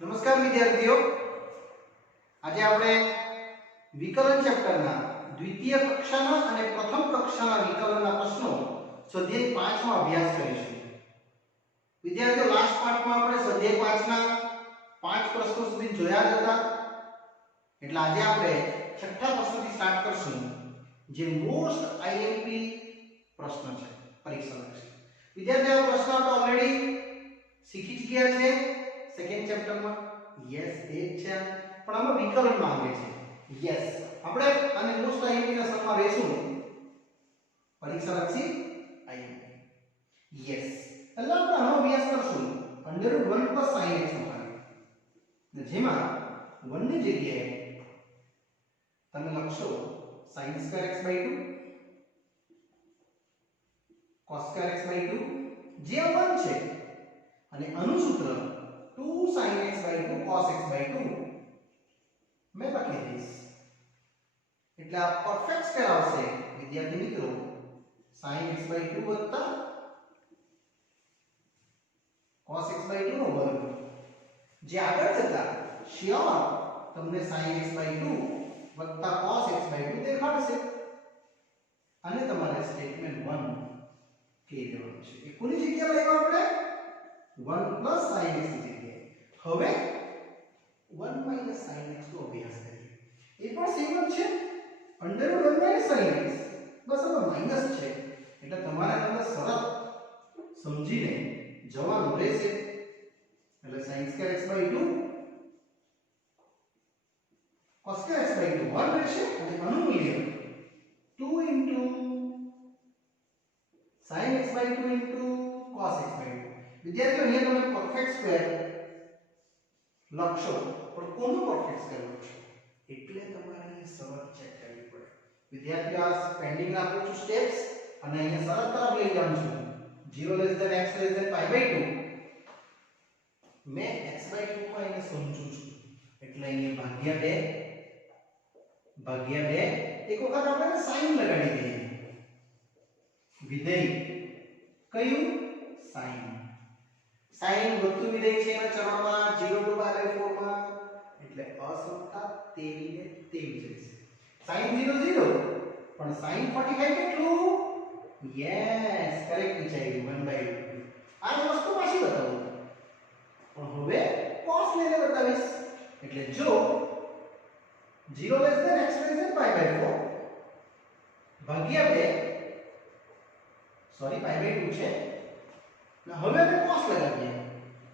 નમસ્કાર વિદ્યાર્થીઓ, આજે આપણે વિકલન ચેપ્ટરના દ્વિતીય કક્ષાના અને પ્રથમ કક્ષાના વિકલનના પ્રશ્નો સ્વાધ્યાય 5 માં અભ્યાસ કરીશું. વિદ્યાર્થીઓ, લાસ્ટ પાર્ટમાં આપણે સ્વાધ્યાય 5 ના 5 પ્રશ્નો સુધી જોયા જ હતા. એટલે આજે આપણે છઠ્ઠા પ્રશ્નથી સ્ટાર્ટ કરશું, જે મોસ્ટ આઈએમપી પ્રશ્ન છે, પરીક્ષાલક્ષી. વિદ્યાર્થીઓ, આ પ્રશ્ન આપણે ઓલરેડી શીખી ચૂક્યા છે સેકન્ડ ચેપ્ટરમાં. યસ, એ જ છે, પણ આમાં વિકલન માંગે છે. યસ, આપણે આને મોસ્ટ આઈએમપી ના સમમાં લેશું, પરીક્ષાલક્ષી આઈએમપી. યસ, એટલે આપણે આનો અભ્યાસ કરશું √1 + sin x નો, જેમાં 1 ની જગ્યાએ તમે લખશો sin2x/2 cos2x/2, જે 1 છે, અને આનું સૂત્ર 2sin x/2 cos x/2 મેં લખી દઈશ. એટલે આ પરફેક્ટ સ્ક્વેર આવશે વિદ્યાર્થી મિત્રો, sin x/2 વત્તા cos x/2 નો વર્ગ, જે આગળ જતા શ્યોર તમને sin x/2 વત્તા cos x/2 દેખાડશે. અને તમારે સ્ટેટમેન્ટ 1 કહી દેવાનું છે. એ કોની જગ્યાએ લાવ્યો આપણે? 1 + sin x ની જગ્યાએ. હવે 1 - sin x નો અભ્યાસ કરીએ. એ પણ સેમ જ છે, √1 - sin x, બસ આમાં માઈનસ છે, એટલે તમારે અંદર શરત સમજીને જવાનું રહેશે. એટલે sin2x/2 cos2x/2 1 રહેશે, અને આનું મૂલ્ય 2 * sin x/2 * cos x/2. વિદ્યાર્થીઓ, અહીંયા તમે પરફેક્ટ સ્ક્વેર લખશો, પણ કોનો પરફેક્ટ સ્ક્વેર લખશો? એટલે તમારે શરત ચેક કરવી પડે. વિદ્યાર્થીઓ, આ પેન્ડિંગ રાખું છું સ્ટેપ્સ, અને અહીંયા શરત તરફ લઈ જાઉં છું. 0 > x > π/2 મેં x/2 માં એને સમજું છું, એટલે અહીંયા ભાગ્યા 2 એક વખત આપણે સાઈન લગાડી દઈએ. વિધેય કયું? સાઈન. સાઈન વધતું વિધેય છે એના ચરણમાં 0 to 4 માં, એટલે અસમતા તેવી ને તેવી જશે. sin 0 0, પણ sin 45 કેટલું? યસ, કરેક્ટ વિચાર્યું, 1/2. આ વસ્તુ પાછી બતાવું, પણ હવે cos લઈને બતાવીશ. એટલે જો 0 > x > π/4 ભાગ્યા 2, સોરી π/2 છે, હવે આપણે cos લગાવીએ.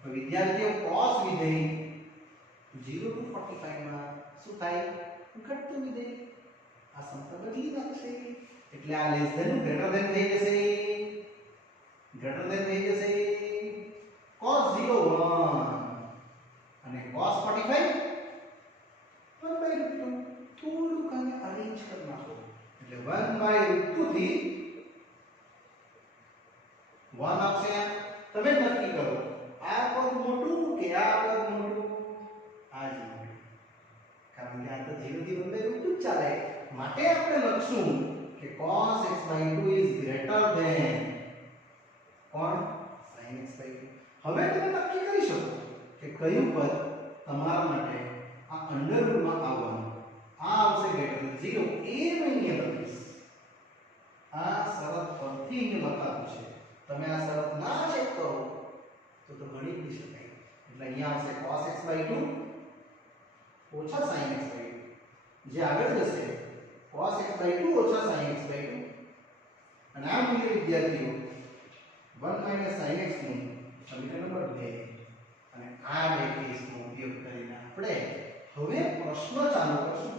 તો વિદ્યાર્થીઓ, cos વિધેય 0 to 45 માં શું થાય? ઘટતું વિધેય. આ સમતા બદલી નાખશે, એટલે આ લેસ ધેન ગ્રેટર ધેન થઈ જશે. ગ્રેટર ધેન થઈ જશે. cos 0 1 અને cos 45 1/2. થોડું કાને અરેન્જ કરી નાખો, એટલે 1/2 થી 1 આવશે. તમે નક્કી કરો, આ પદ મોટું કે આ પદ મોટું? આ જ મોટું, કારણ કે આ તો 0 થી 1/2 જ ચાલે. માટે આપણે લખશું કે cos x/2 is greater than કોણ? sin x/2. હવે તમે નક્કી કરી શકો કે કયું પદ તમારા માટે આ અંડરરૂટમાં આવવાનું. આ આવશે greater than 0, એ મેં અહીંયા લખીશ. આ શરત પરથી અહીંયા બતાવું છે. તમે આ શરત ના ચેક કરો તો ગણી નહીં શકાય. એટલે અહીંયા આવશે cos x/2 ઓછા sin x/2, જે આગળ જશે cos x/2 ઓછા sin x/2, અને આ મૂલ્ય વિદ્યાર્થીઓ 1 - sin x નું સમીકરણ નંબર 2. અને આ બે કેસનો ઉપયોગ કરીને આપણે હવે પ્રશ્ન ચાલુ કરશું.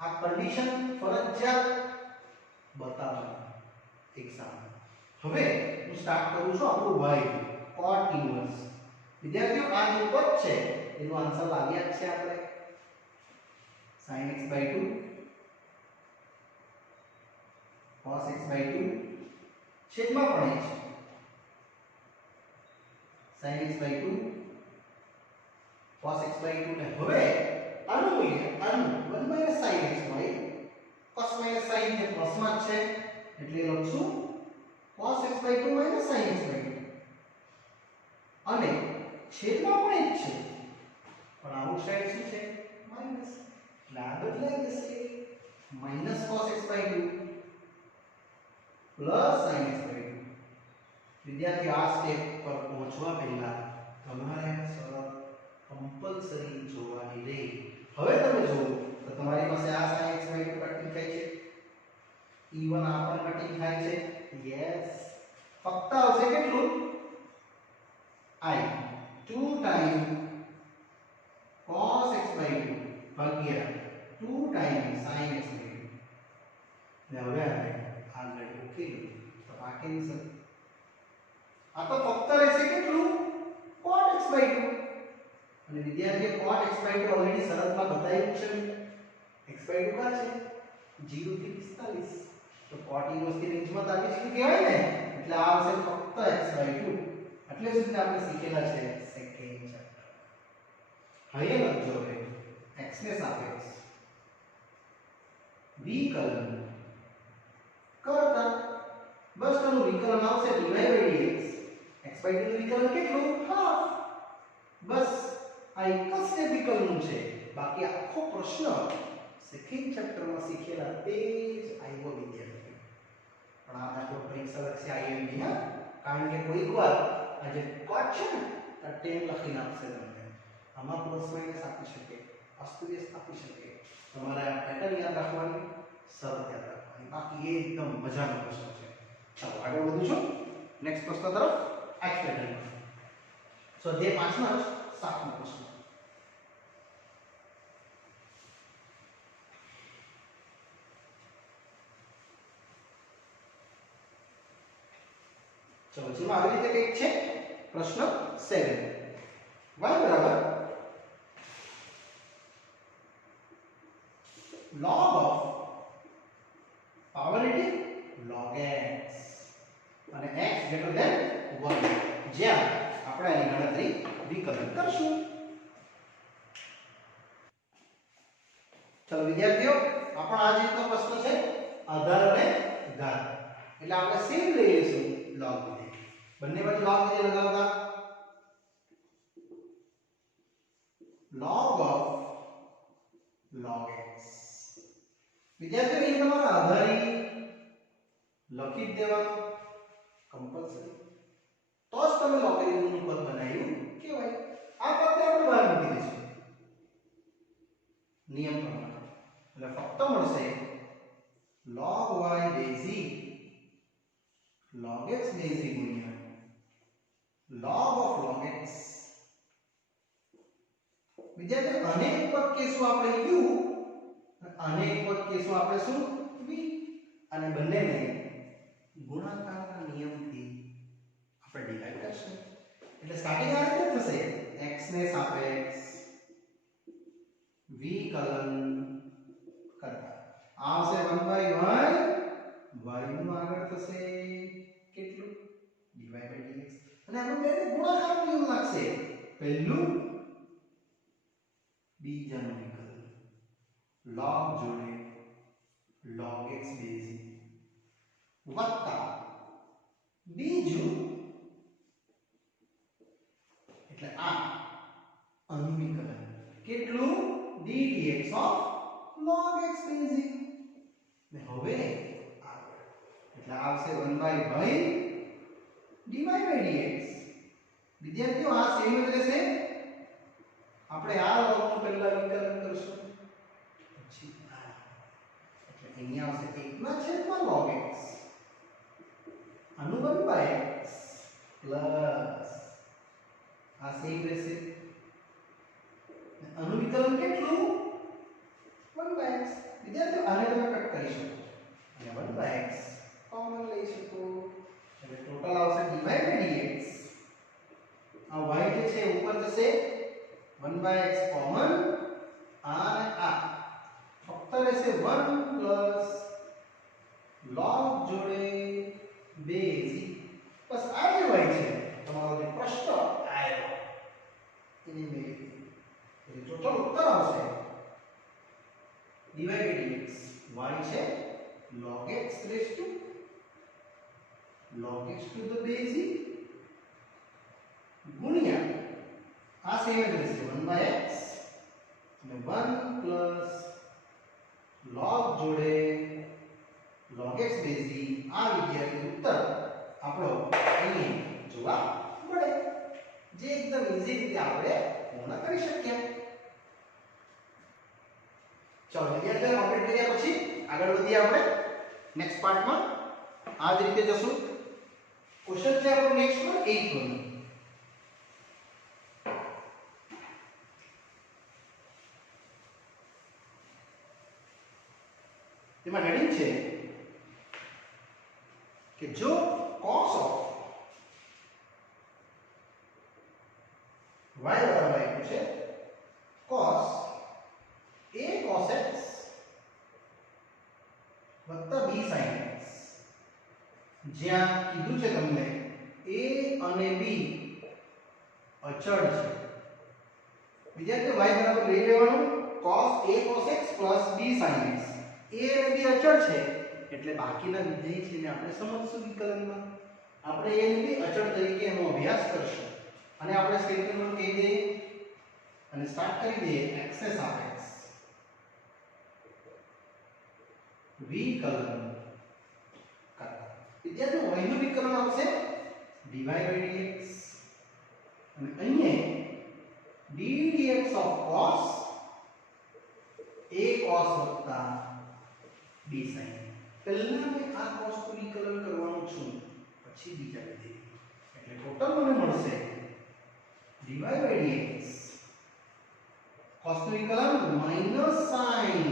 આ કન્ડિશન ફરજિયાત બતાવવાની એક્ઝામ. હવે હું સ્ટાર્ટ કરું છું આપણું y cot ઇન્વર્સ. વિદ્યાર્થીઓ, આ જે પદ છે એનો આન્સર લાવ્યા જ છે આપણે. sin x/2 cos x/2 છેદમાં પણ એ છે sin x/2 cos x/2. ને હવે આનું મૂલ્ય આનું 1 - sin x હોય, cos - sin જે પ્લસમાં જ છે, એટલે લખશું cos x/2 - sin x/2, અને છેદમાં પણ એ જ છે, પણ આઉટ સાઈડ શું છે માઈનસ, એટલે આ બદલાઈ જશે minus cos x/2 plus sin x/2. વિદ્યાર્થીઓ આ સ્ટેપ પર પહોંચવા પહેલા તમારે કમ્પલસરી જોવાની રહી. હવે તમે જુઓ તો તમારી પાસે આ sin x/2 કટિંગ થાય છે, e1 આ પણ કટિંગ થાય છે. યસ, ફક્ત આવશે કેટલું I 2 ટાઈમ cos x/2 ભાગ્યા 2 ટાઈમ sin x/2. ને હવે આપણે આગળ ઉકેલો તો આ કેન્સલ, આ તો ફક્ત રહેશે કેટલું cot x/2. અને વિદ્યાર્થીઓ cot x/2 ઓલરેડી શરતમાં બતાવ્યું છે. x/2 કા છે 0 થી 45, તો cot inverse ની રેન્જમાં તો આવી શું કહેવાય ને, એટલે આ આવશે ફક્ત x/2. એટલે સુધી આપણે શીખેલા છે સેકન્ડ ચેપ્ટર. હવે લખજો હવે x ને સાપેક્ષ વિકલન કરતા બસ તેનું વિકલન આવશે dy/dx. x/2 નું વિકલન કેટલું હાફ. બસ આ એક જ સ્ટેપ વિકલનનું છે, બાકી આખો પ્રશ્ન સેકન્ડ ચેપ્ટરમાં શીખેલા તે જ આવ્યો વિદ્યાર્થીઓ. પણ આ દાખલો પરીક્ષા લક્ષી IMP હા, કારણ કે કોઈકવાર આ જે cot છે ને આ 10 લખીને આપશે તમને, આમાં પ્લસ માઈનસ આપી શકે, અસ્તવ્યસ્ત આપી શકે. તમારે આ પેટર્ન યાદ રાખવાની, શરત યાદ રાખવાની, બાકી એકદમ મજાનો પ્રશ્ન છે. ચાલો આગળ વધું છું નેક્સ્ટ પ્રશ્ન તરફ. આ પેટર્ન સ્વાધ્યાય 5 માં 7મો પ્રશ્ન. चलो જેમાં આવી રીતે કંઈક છે પ્રશ્ન 7. y બરાબર log of પાવર એટલે log x અને x ગ્રેટર ધેન 1, જ્યાં આપણે આની ગણતરી વિકલન કરશું. ચલો વિદ્યાર્થીઓ, આપણો આ રીતનો પ્રશ્ન છે આધાર અને ઘાત, એટલે આપણે સેમ લઈ લઈશું log વિધેય. બંને બાજુ log વિધેય લગાવતા log of log x. વિદ્યાર્થીઓ અહીં તમારા આધારી લખી જ દેવાનો કમ્પલસરી, તો જ તમે લોગેરિધમનું પદ બનાવ્યું કહેવાય. આ પદને આપણે બહાર મૂકી દઈશું નિયમ પ્રમાણે, એટલે ફક્ત મળશે log y basic log x basic ગુણ્યા log of log x. વિદ્યાર્થીઓ અનેક પદ કેસો આપણે u, અનેક પદ કેસો આપણે શું v, અને બંનેને ગુણાકારના નિયમથી આપણે ડિવાઇડ કરશું. એટલે સ્ટાર્ટિંગ આ રીતે થશે x ને સાપેક્ષ વિકલન કરતા આ આવશે 1/y, y નું આગળ થશે કેટલું dy/dx, અને આનું બે ગુણાકાર નિયમ લાગશે. પહેલું બીજાનું વિકલન log જોડે log x બેઝિક વત્તા બીજું એટલે આ અનુવિકલન કેટલું ddx of log x basic. ને હવે આગળ એટલે આવશે 1/y dy/dx. વિદ્યાર્થીઓ આ સેમ જ રહેશે, આપણે આ log નું પહેલા વિકલન કરશું, પછી આ, એટલે અહીંયા આવશે 1/log x આનું 1/x પ્લસ આ સેમ રહેશે, આનું વિકલન કેટલું 1/x. વિદ્યાર્થીઓ આને તમે કટ કરી શકો અને 1/x કોમન લઈ શકો, એટલે ટોટલ આવશે dy/dx. આ y જે છે ઉપર જશે 1/x કોમન, અને આ ફક્ત રહેશે 1 પ્લસ log જોડે બેઝિક. બસ આ જે y છે તમારો જે પ્રશ્ન આવ્યો એને મેળવી, એટલે ટોટલ ઉત્તર આવશે dy/dx. y છે log x raised to log x to the basic ગુણ્યા આ સેમ જ રહેશે 1/x અને 1 પ્લસ log જોડે log x બેઝી આ વિદ્યાર્થી ઉત્તર આપણો અહીં જોવા મળે, જે એકદમ ઈઝી રીતે આપણે પૂર્ણ કરી શકીએ. ચલો વિદ્યાર્થીઓ, કમ્પ્લીટ કર્યા પછી આગળ વધીએ આપણે નેક્સ્ટ પાર્ટમાં. આ જ રીતે જશું. ક્વેશ્ચન છે આપણો નેક્સ્ટ માં 8 નો. તેમાં હેડિંગ છે કે જો cos ઓફ y બરાબર આપ્યું છે cos a cos x વત્તા b sin x, જ્યાં કીધું છે તમને a અને b અચળ છે. વિદ્યાર્થીઓ y બરાબર લઈ લેવાનું cos a cos x b sin x. a અને b અચળ છે એટલે બાકીના વિધેય છે ને આપણે સમજશું વિકલનમાં. આપણે a અને b અચળ તરીકે એનો અભ્યાસ કરશું અને આપણે સ્ટેટમેન્ટ કહી દઈએ અને સ્ટાર્ટ કરી દઈએ x ને સાપેક્ષ વિકલન કરતા. વિદ્યાર્થીઓ y નું વિકલન આવશે dy by dx અને અહીંયા d dx of cos a cos વત્તા b sin. પહેલા મેં આ cos નું વિકલન કરવાનું છું, પછી બીજા વિધેય, એટલે ટોટલ મને મળશે dy by dx cos નું વિકલન માઈનસ sin.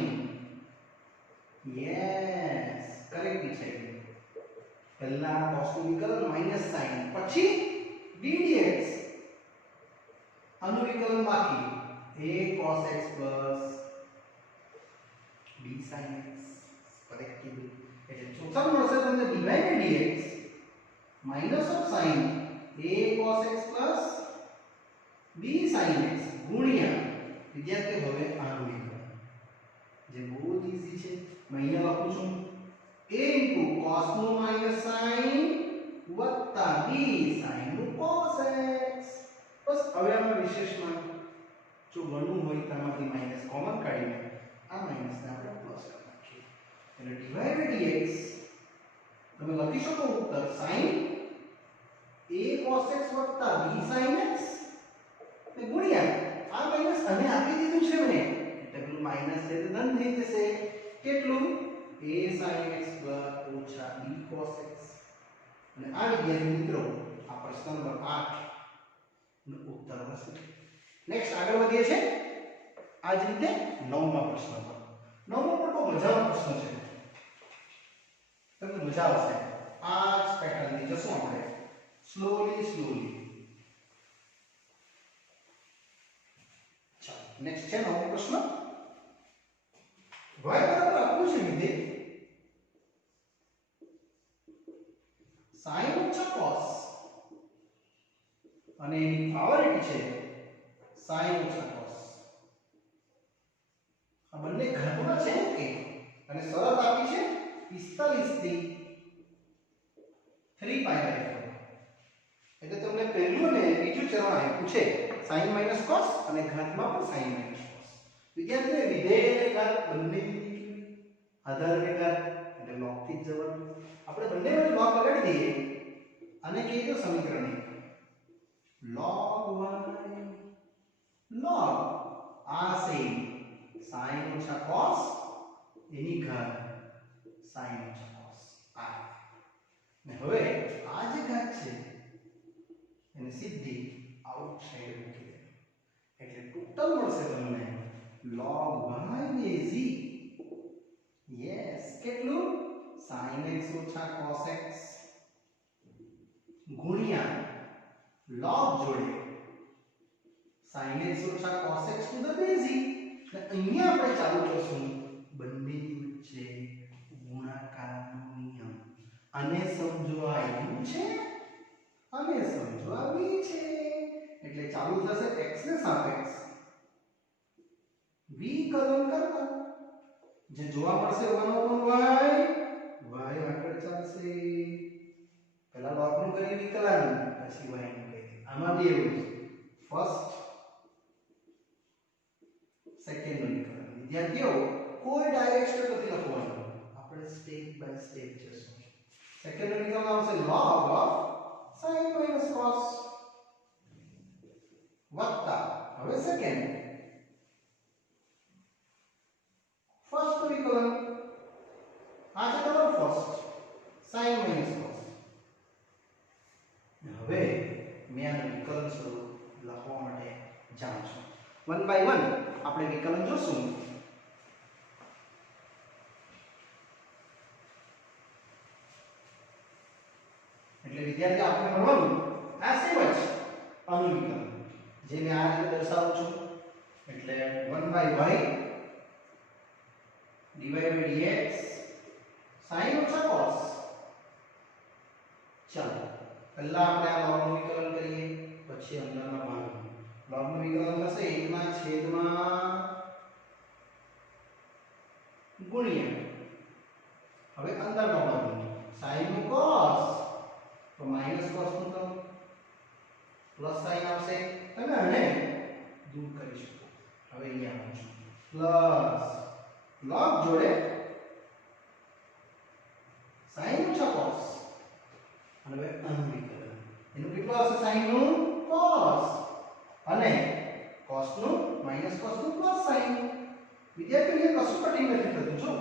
યસ, કરેક્ટ છે. પહેલા cos નું વિકલન માઈનસ sin, પછી d dx આનું વિકલન બાકી a cos x b sin x. Correct કીધું એટલે ટોટલ મળશે તમને dy by dx minus of sin a cos x b sin x ગુણ્યા વિદ્યાર્થીઓ હવે આનું વિકલન, જે બહુ જ ઈઝી છે. मैं અહીંયા લખું છું a cos નું માઈનસ sin વત્તા b sin નું cos x. બસ હવે આમાં વિશેષમાં જો ગણવું હોય તો આમાંથી માઈનસ કોમન કાઢીને આ માઈનસ ને આપણે પ્લસ કરી નાખીએ એટલે dy by dx તમે લખી શકો ઉત્તર sin a cos x વત્તા b sin x ને ગુણ્યા આ માઈનસ અને આપી દીધું છે મને એટલે પેલું માઈનસ છે તો ધન થઈ જશે. કેટલું a sin x ઓછા b cos x. અને આ વિદ્યાર્થી મિત્રો આ પ્રશ્ન નંબર 8 નો ઉત્તર હશે. નેક્સ્ટ આગળ વધીએ છે આ જ રીતે 9મા પ્રશ્ન પર. 9મો પણ બહુ મજાનો પ્રશ્ન છે, તમને મજા આવશે. આ જ પેટર્નથી જશું આપણે સ્લોલી. ચાલો નેક્સ્ટ છે 9મો પ્રશ્ન. y બરાબર આપ્યું છે વિધેય sin ઓછા cos અને એની પાવર એટી છે sin ઓછા cos. આ બંને ઘાતમાં છે કે અને શરત આપી છે 45 થી 3 π/4. એટલે તમને પહેલું અને બીજું ચરણ આપ્યું છે sin - cos અને ઘાતમાં પણ sin - cos. વિદ્યાર્થીઓ વિધેય અને ઘાત બંને આધાર અને ઘાત એટલે log થી જ જવાનું. આપણે બંને વડે log લગાડી દઈએ અને કહી દો સમીકરણ 1 log y log આ sin ઓછા cos એની ઘાત sin ઓછા cos આ. ને હવે આ જે ઘાત છે એને સીધી આઉટ સાઈડ મૂકી દે એટલે ટોટલ મળશે તમને log y બેઝી. યસ, કેટલું sin x ઓછા cos x ગુણ્યા log જોડે sin x ઓછા cos x ટુ ધ બેઝી. અહીંયા આપણે ચાલુ કરશું બંનેની વચ્ચે ગુણાકારનો નિયમ. આને સમજો આ u છે અને સમજો આ v છે એટલે ચાલુ થશે x ને સાપેક્ષ વિકલન કરતા જે જોવા મળશે 1/y y આગળ ચાલશે. પહેલા log નું કરી વિકલન પછી y નું કરી. આમાં બી એવું છે. ફર્સ્ટ સેકન્ડનું વિકલન. વિદ્યાર્થીઓ કોઈ ડાયરેક્ટ સ્ટેપ નથી લખવાનું, આપણે સ્ટેપ બાય સ્ટેપ જશું. સેકન્ડનું વિકલન આવશે log of sin minus cos વત્તા હવે સેકન્ડ ફર્સ્ટ વિકલન આ છે તમારું ફર્સ્ટ sin minus cos. હવે મેં આનું વિકલન સ્વરૂપ લખવા માટે જાઉં છું. વન બાય વન આપણે વિકલન જોશું. એટલે વિદ્યાર્થી આપણે ભણવાનું આ સેમ જ આનું વિકલન જે મેં આ રીતે દર્શાવું છું. એટલે 1 by y divided by dx sin ઓછા cos. ચાલો પહેલા આપણે આ log નું વિકલન કરીએ, પછી અંદરના ભાગનું. log નું વિકલન થશે 1 ના છેદમાં ગુણ્યા હવે અંદરનો ભાગ sin નું cos તો માઈનસ cos નું તો પ્લસ સાઇન આવશે અને આને દૂર કરીશું. હવે અહીંયા આવશું પ્લસ log જોડે sin ઓછા cos અને હવે આનું વિકલન એનું કેટલું આવશે sin નું cos અને cos નું માઈનસ cos નું પ્લસ sin. વિદ્યાર્થીઓ એ કશું કટિંગ નથી થતું જો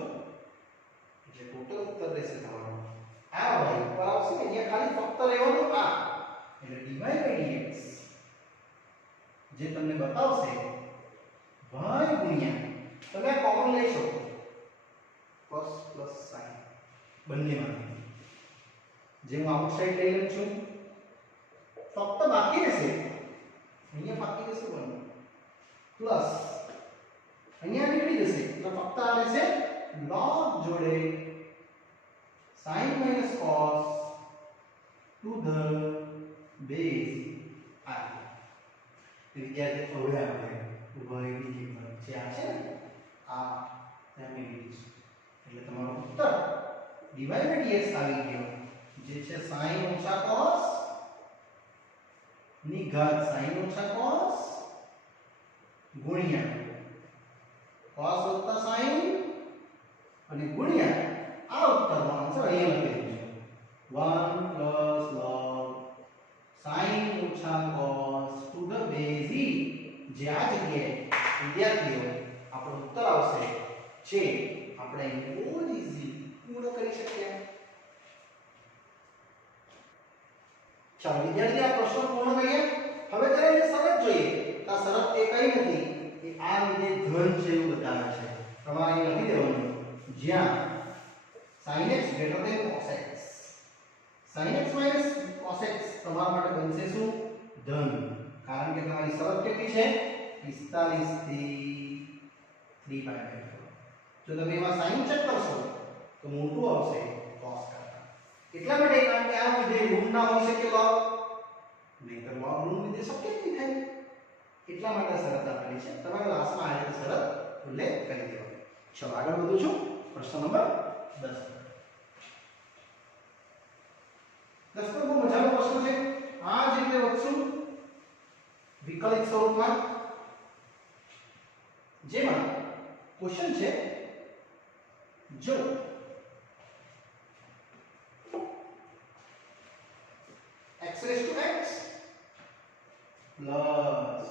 એટલે ટોટલ ઉત્તર રહેશે તમારો આ y ઉપર આવશે અહીંયા ખાલી ફક્ત રહેવાનું આ એટલે dy by dx જે તમને બતાવશે y ગુણ્યા તમે આ કોમન લઈ શકો cos પ્લસ sin બંનેમાંથી જે હું આઉટસાઇડ લઈ લઉં છું. ફક્ત બાકી રહેશે અહીંયા બાકી રહેશે 1 પ્લસ અહીંયા નીકળી જશે એટલે ફક્ત આ રહેશે log જોડે sin minus cos to the base i. વિદ્યાર્થી હવે આપણે y ની કિંમત જે આ છે ને આ ત્યાં મેળવીશું એટલે તમારો ઉત્તર dy by dx આવી ગયો જે છે sin ઓછા cos ની ઘાત sin ઓછા cos ગુણ્યા cos વત્તા sin અને ગુણ્યા આ ઉત્તરનો આન્સર અહીંયા લખેલું છે 1 plus log sin ઓછા cos to the base e. જે આ જગ્યાએ વિદ્યાર્થીઓ આપણો ઉત્તર આવશે છે આપણે એને બહુ ઈઝી પૂર્ણ કરી શકીએ. ચાલો વિદ્યાર્થી આ પ્રશ્ન પૂર્ણ કરીએ. હવે જરા એ શરત જોઈએ. આ શરત એ કઈ નથી કે આ રીતે ધન છે એવું બતાવે છે. તમારે અહીં લખી દેવાનું જ્યાં sin x greater than cos x. sin x minus cos x તમારા માટે બનશે શું ધન, કારણ કે તમારી શરત કેટલી છે 45 થી 3/4. જો તમે એમાં sin ચેક કરશો તો મોટું આવશે cos કરતા. એટલા માટે કારણ કે આ વિધેય ઋણ ના હોઈ શકે log, નહીંતર log ઋણ વિધેય શક્ય જ નહીં થાય. એટલા માટે શરત આપેલી છે. તમારે લાસ્ટમાં આ રીતે શરત ઉલ્લેખ કરી દેવાનો. ચલો આગળ વધું છું. પ્રશ્ન નંબર 10. 10 બહુ મજાનો પ્રશ્ન છે. આ જ રીતે વધશું વિકલિત સ્વરૂપમાં, જેમાં ક્વેશ્ચન છે જો x raised to x plus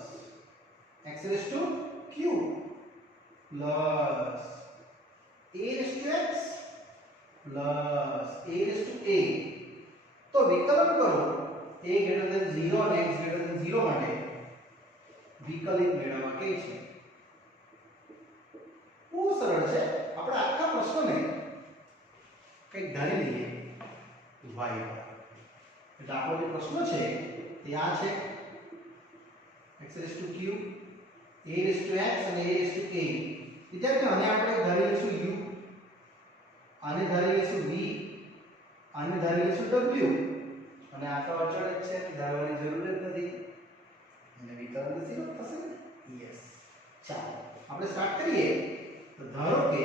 x raised to q plus a raised to x plus a raised to a. તો વિકલન કરો a greater than 0 અને x greater than 0 માટે વિકલિત મેળવવા કે છે. બહુ સરળ છે. આપણે આખા પ્રશ્નને કંઈક ધારી લઈએ y એટલે આપણો જે પ્રશ્ન છે તે આ છે x raised to q a raised to x અને a raised to a. વિદ્યાર્થીઓ આને આપણે ધારી લઈશું u, આને ધારી લઈશું v, આને ધારી લઈશું w અને આ તો અચળ જ છે ધારવાની જરૂર જ નથી અને વિકલન 0 થશે ને. યસ. ચાલો આપણે સ્ટાર્ટ કરીએ. તો ધારો કે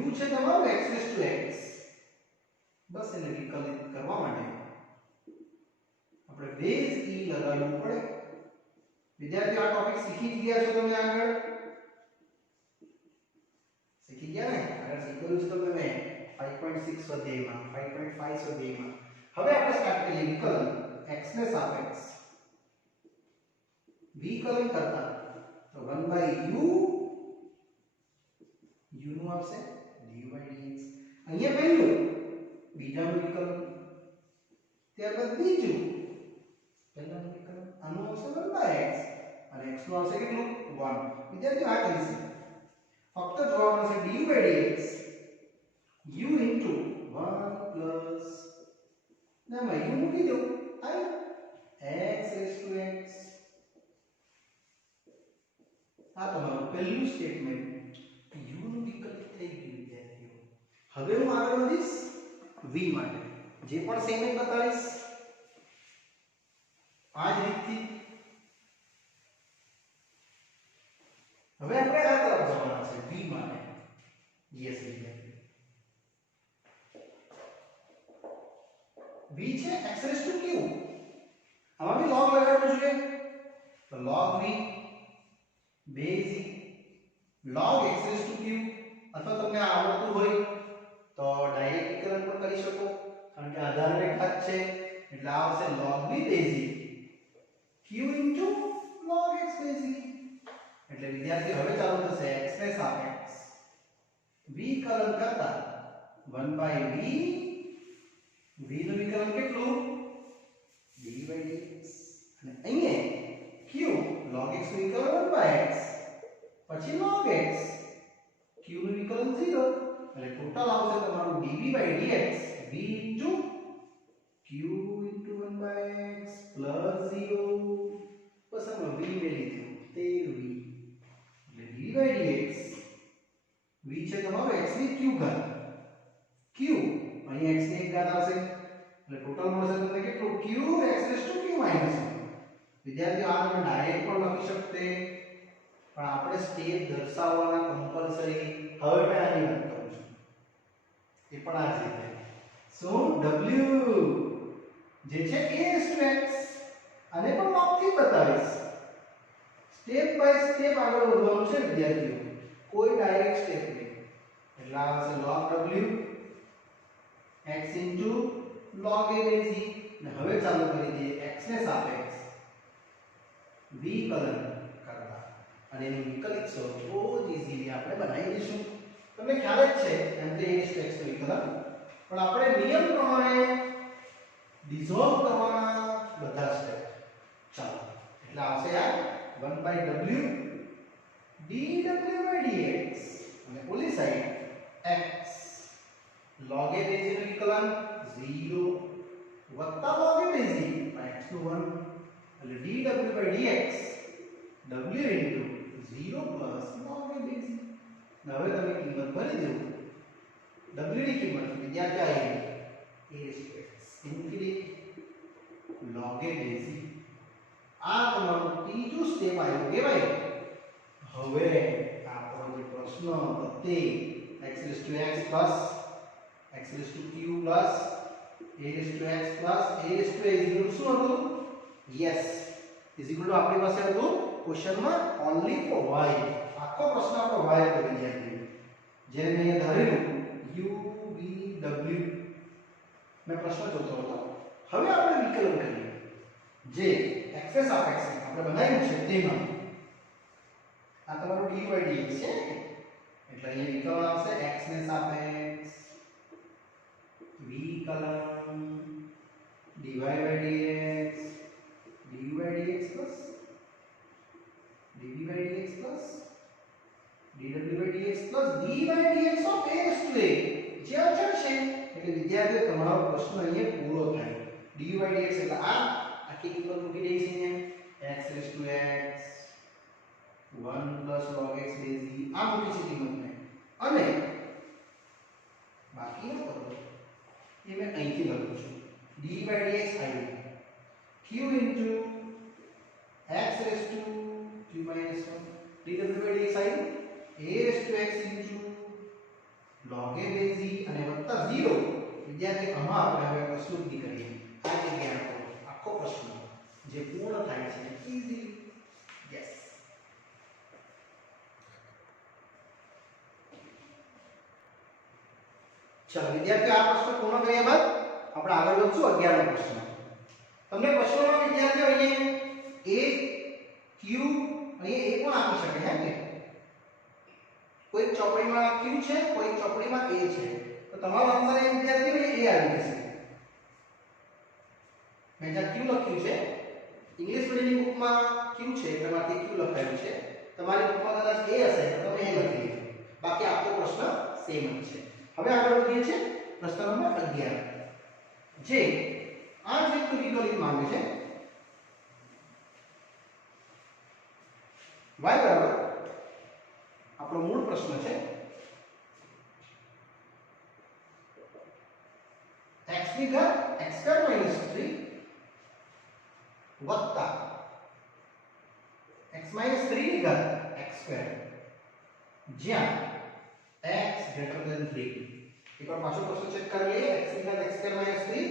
u છે તમારું x raised to x. બસ એને વિકલિત કરવા માટે આપણે બેઝ e લગાડવું પડે. વિદ્યાર્થીઓ આ ટોપિક શીખી જ ગયા છો તમે આગળ. શીખી ગયા ને આગળ શીખેલું છે તમને મેં 5.6 સ્વાધ્યાયમાં 5.5 સ્વાધ્યાયમાં હવે આપણે સ્ટાર્ટ કરીએ વિકલન x ને સાપેક્ષ વિકલન કરતા તો 1/u u નું આવશે dy/dx અહીંયા પહેલું બીજાનું વિકલન ત્યારબાદ બીજું પહેલાનું વિકલન આનું આવશે 1/x અને x નું આવશે કેટલું 1 વિદ્યાર્થીઓ આ કરી છે ફક્ત જોવા મળશે dy/dx u into 1 plus નામાં u મૂકી દો i x raised to x આ તમારું પહેલું સ્ટેટમેન્ટ u નું વિકલ્પ થઈ ગયું વિદ્યાર્થીઓ હવે હું આગળ વધીશ v માટે જે પણ સેમ જ બતાવીશ આ જ રીતથી હવે આપણે આ તરફ જવાના છે v માટે યસ વિદ્યાર્થીઓ v છે x raised to q આમાં બી log લગાડવું જોઈએ તો log v base log x raised to q અથવા તમને આવડતું હોય તો ડાયરેક્ટ વિકલન પણ કરી શકો કારણ કે આધાર રેખા જ છે એટલે આવશે log v base q into log x base એટલે વિદ્યાર્થી હવે ચાલુ થશે x ને સાપેક્ષ વિકલન કરતા 1/v v નું વિકલન કેટલું dy/dx અને અહીંયા q log x નું વિકલન 1/x પછી log x q નું વિકલન 0 એટલે ટોટલ આવશે તમારું dv/dx v into q into 1/x plus 0 બસ આમાં v મેલી દો 13v એટલે dv/dx v છે તમારો x ની q ઘાત q અહીં x ની એક ઘાત આવશે એટલે ટોટલ મળશે તમને કેટલું q x raised to q minus 1 વિદ્યાર્થીઓ આ તમે ડાયરેક્ટ પણ લખી શકતે પણ આપણે સ્ટેપ દર્શાવવાના કમ્પલસરી હવે મેં આની વાત કરું છું એ પણ આ જ રીતે શું w જે છે a raised to x આને પણ લખી બતાવીશ સ્ટેપ બાય સ્ટેપ આગળ વધવાનું છે વિદ્યાર્થીઓ કોઈ ડાયરેક્ટ સ્ટેપ નહીં એટલે આવશે log w x into log a base e ને હવે ચાલુ કરી દઈએ x ને સાપેક્ષ વિકલન કરતા અને એનું વિકલિત સ્વરૂપ બહુ જ ઈઝીલી આપણે બનાવી દઈશું તમને ખ્યાલ જ છે એમ તો a x નું વિકલન પણ આપણે નિયમ પ્રમાણે ડિસોલ્વ કરવાના બધા સ્ટેપ ચાલો એટલે આવશે આ 1/w dw/dx અને ઓલી side x log a base નું વિકલન 0 વત્તા log a base x નું 1 એટલે dw/dx w into 0 plus log a base હવે તમે કિંમત ભરી દો w ની કિંમત વિદ્યાર્થી આવી a infinity log a base આ તમારું ત્રીજું સ્ટેપ આવ્યું કેવાય હવે આપણો જે પ્રશ્ન તે x raised to x plus x raised to q plus a raised to x plus a raised to a is equal to શું હતું yes is equal to આપણી પાસે હતું ક્વેશ્ચનમાં only for y આખો પ્રશ્ન આપણો y હતો વિદ્યાર્થીઓ જેને મેં અહીંયા ધારેલું u v w મેં પ્રશ્ન જોતો હતો હવે આપણે વિકલન કરીએ જે x ને સાપેક્ષ આપણે બનાવ્યું છે તેમાં આ તમારું dy/dx છે એટલે અહીંયા વિકલન આવશે x ને સાપેક્ષ વિકલન dy/dx dv/dx plus dv/dx plus dw/dx plus d/dx of a raised to a જે અચળ છે એટલે વિદ્યાર્થીઓ તમારો પ્રશ્ન અહીંયા પૂરો થાય dy/dx એટલે આ આખી કિંમત મૂકી દઈ છે અહીંયા x raised to x 1 plus log x base e આ મૂકી છે કિંમતને અને બાકી ન કરો એ મેં અહીંથી લખું છું d/dx આવ્યું q into x raised to q minus 1 dw/dx આવ્યું a raised to x into log a base e અને વત્તા 0 વિદ્યાર્થી આમાં આપણે હવે કશું જ નહીં કરીએ આ જગ્યાએ આપણો આખો પ્રશ્ન જે પૂર્ણ થાય છે ઈઝી યસ ચલો વિદ્યાર્થીઓ આ પ્રશ્ન પૂર્ણ કર્યા બાદ આપણે આગળ વધશું 11મો પ્રશ્ન. તમને પ્રશ્નોમાં વિદ્યાર્થીઓ અહીંયા a q અહીંયા a પણ આપી શકે હે કે કોઈ ચોપડીમાં q છે, કોઈ ચોપડીમાં a છે, તો તમારો આન્સર એ વિદ્યાર્થીઓ a આવી જશે. મેં જ્યાં q લખ્યું છે ઇંગ્લિશ મીડિયમની બુકમાં q છે એટલે માથે q લખાયું છે, તમારી બુકમાં કદાચ a હશે તો તમે a લખી લેજો. બાકી આખો પ્રશ્ન સેમ જ છે. હવે આગળ વધીએ છીએ પ્રશ્ન નંબર 11 જે આ જ રીતનું વિકલિત માંગે છે. y બરાબર આપણો મૂળ પ્રશ્ન છે x ની ઘાત x² - 3 વત્તા x - 3 ની ઘાત x² જ્યાં x > 3. એકવાર પાછો પ્રશ્ન ચેક કરી લઈએ. x ની ઘાત x² - 3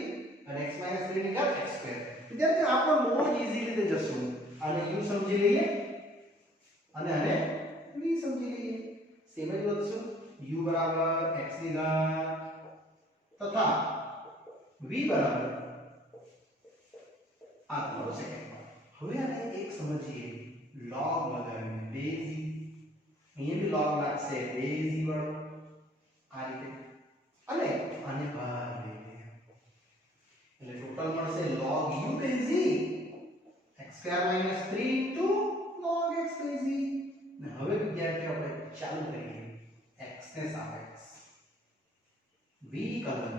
અને x - 3 ની ઘાત x². વિદ્યાર્થીઓ આપણે બહુ ઈઝી રીતે જશું. આને u સમજી લઈએ અને આને v સમજી લઈએ. સેમ જ વધશું. u બરાબર x ની ઘાત તથા v બરાબર આ તમારો સેકન્ડ. હવે આને એક સમજીએ log લગાવીને બેઝ e. અહીંયા બી log લાગશે બેઝ e વાળો આ રીતે અને આને બહાર લઈ લઈએ એટલે ટોટલ મળશે log u base e x² - 3 log x base e. ને હવે વિદ્યાર્થીઓ આપણે ચાલુ કરીએ x ને સાપેક્ષ વિકલન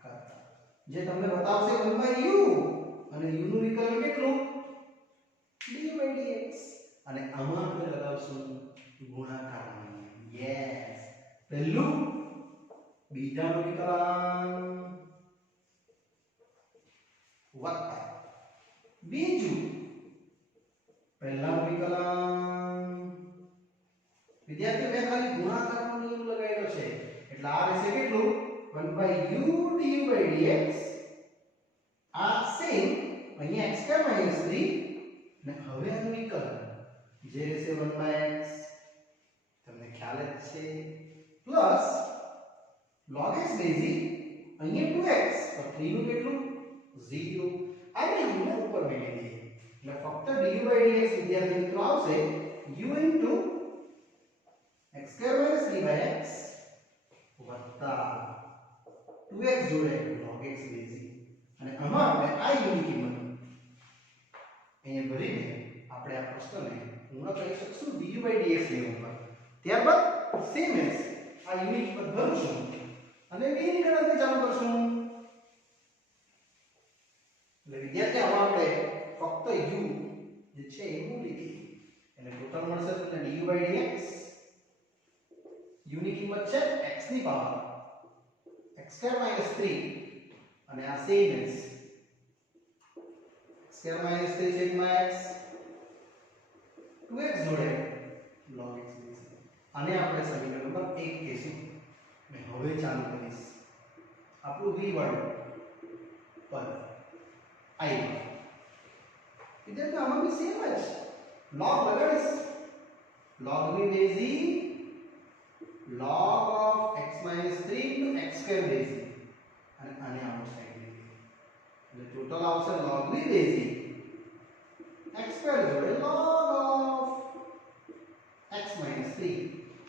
કરતા જે તમને બતાવશે 1/u અને u નું વિકલન કેટલું d/dx અને આમાં આપણે લગાવશું ગુણાકાર. યસ, પહેલું બીજાનું વિકલન વત્તા બીજું પહેલાનું વિકલન. વિદ્યાર્થીઓ મેં ખાલી ગુણાકારનો નિયમ લગાવ્યો છે એટલે આ રહેશે કેટલું 1/u du/dx. આ સેમ અહીંયા x² - 3 ને હવે આનું વિકલન જે રહેશે 1/x તમને ખ્યાલ જ છે plus log x base e અહીંયા 2x તો 3 નું કેટલું 0. આને u ને ઉપર મેળવી દઈએ એટલે ફક્ત du/dx વિદ્યાર્થી મિત્રો આવશે u x² - 3/x વત્તા 2x જોડે log x બેઝ e અને આમાં આપણે આ u ની કિંમત અહીંયા ભરીને આપણે આ પ્રશ્નને પૂર્ણ કરી શકશું du/dx લેવલ પર. ત્યારબાદ સેમ એસ આ u ની કિંમત ભરશું અને v ની ગણતરી ચાલુ કરશું. એટલે વિદ્યાર્થી આમાં આપણે ફક્ત u જે છે એ મૂકી દઈએ એટલે ટોટલ મળશે તમને du/dx. u ની કિંમત છે x ની પાવર x² - 3 અને આ same S x² - 3 sigma x 2x જોડે log x બેઝ. આને આપણે સમીકરણ નંબર 1 કહીશું. મેં હવે ચાલુ કરીશ આપણું v વાળું પદ i માં. વિદ્યાર્થીઓ આમાં બી સેમ જ log લગાડીશ log v base e log of x - 3 * x² base e અને આને આઉટ સાઈડ લઈ લઈએ એટલે ટોટલ આવશે log v base e x² જોડે log of x - 3.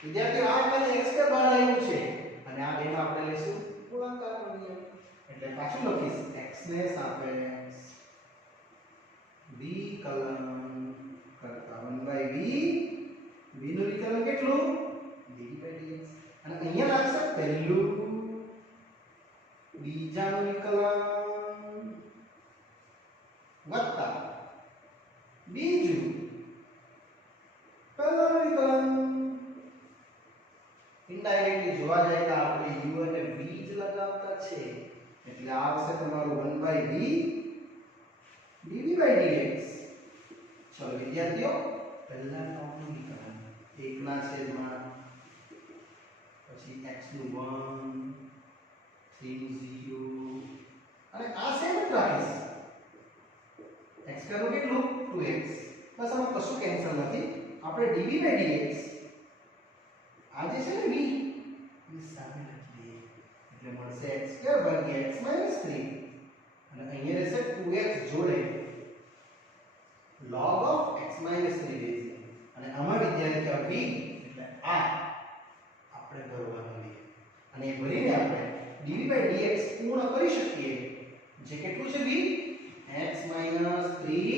વિદ્યાર્થીઓ આ ખાલી x² બહાર આવ્યું છે અને આ બેમાં આપણે લઈશું ગુણાકારનો નિયમ એટલે પાછું લખીશ x ને સાપેક્ષ વિકલન કરતા 1/v v નું વિકલન કેટલું d/dx અને અહીંયા લાગશે પહેલું બીજાનું વિકલન વત્તા બીજું પહેલાનું વિકલન. ઇનડાયરેક્ટલી જોવા જાય તો આપણે u અને v જ લગાવતા છે એટલે આ આવશે તમારું 1/v dv/dx. ચલો વિદ્યાર્થીઓ પહેલા ટર્મનું વિકલન 1 ના છેદમાં પછી x નું 1 3 નું 0 અને આ સેમ જ રાખીશ x નું કેટલું 2x. બસ આમાં કશું કેન્સલ નથી. આપણે dv/dx આ જે છે ને v એ સામે લખી દઈએ બનશે x² ભાગ્યા x - 3 અને અહીંયા રહેશે 2x જોડે log of x - 3 બેઝ અને આમાં વિદ્યાર્થીઓ v એટલે આ આપણે ભરવાનું છે અને એ ભરીને આપણે dv/dx પૂર્ણ કરી શકીએ જે કેટલું છે v x - 3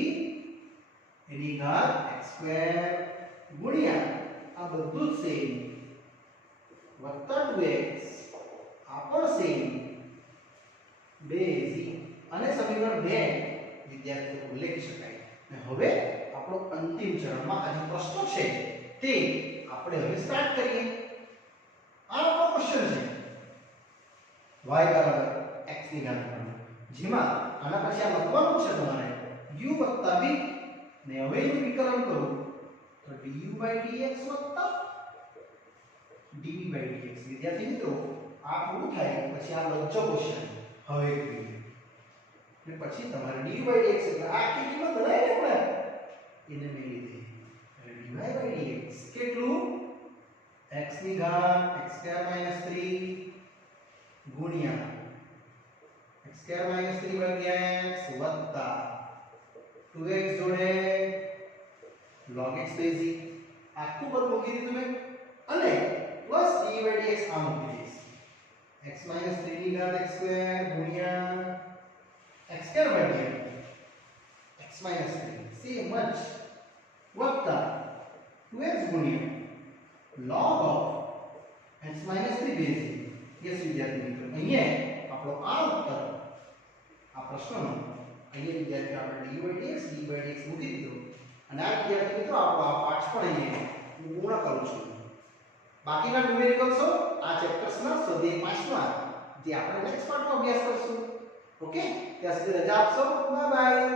એની ઘાત x² ગુણ્યા આ બધું જ સેમ વત્તા 2x આ પણ સેમ બેઝ અને સમીકરણ 2 વિદ્યાર્થીઓ ઉલ્લેખી શકાય અને હવે આપણો અંતિમ ચરણમાં આ જે પ્રશ્નો છે તે આપણે હવે સ્ટાર્ટ કરીએ આ આપણો ક્વેશ્ચન છે y બરાબર x ની ઘાત જેમાં આના પછી આ લખવાનું છે તમારે u વત્તા v ને હવે એનું વિકલન કરું તો du/dx વત્તા dv/dx વિદ્યાર્થી મિત્રો આ પૂરું થાય પછી આ લજ્જો ક્વેશ્ચન હવે જોઈએ ને પછી તમારે dv/dx એટલે આ આખી કિંમત બનાવીને આપણે એને મેં લીધી એટલે dy/dx કેટલું x ની ઘાત x² - 3 ગુણ્યા x² - 3 ભાગ્યા x વત્તા 2x જોડે log x બેઝિક આખું પર મૂકી દીધું મેં અને પ્લસ dv/dx આ મૂકી દઈશ x - 3 ની ઘાત x² ગુણ્યા x² ભાગ્યા x - 3 સેમ જ વત્તા 2x ગુણ્યા log of x - 3 basic yes વિદ્યાર્થી મિત્રો અહીંયા આપણો આ ઉત્તર આ પ્રશ્નનો અહીંયા વિદ્યાર્થી આપણે dv/dx મૂકી દીધો અને આ વિદ્યાર્થી મિત્રો આપણો આ પાઠ પણ અહીંયા હું પૂર્ણ કરું છું બાકીના ન્યુમેરિકલ્સ આ ચેપ્ટર્સના સ્વાધ્યાય 5 માં જે આપણે નેક્સ્ટ પાર્ટમાં અભ્યાસ કરશું ઓકે ત્યાં સુધી રજા આપશો બાય બાય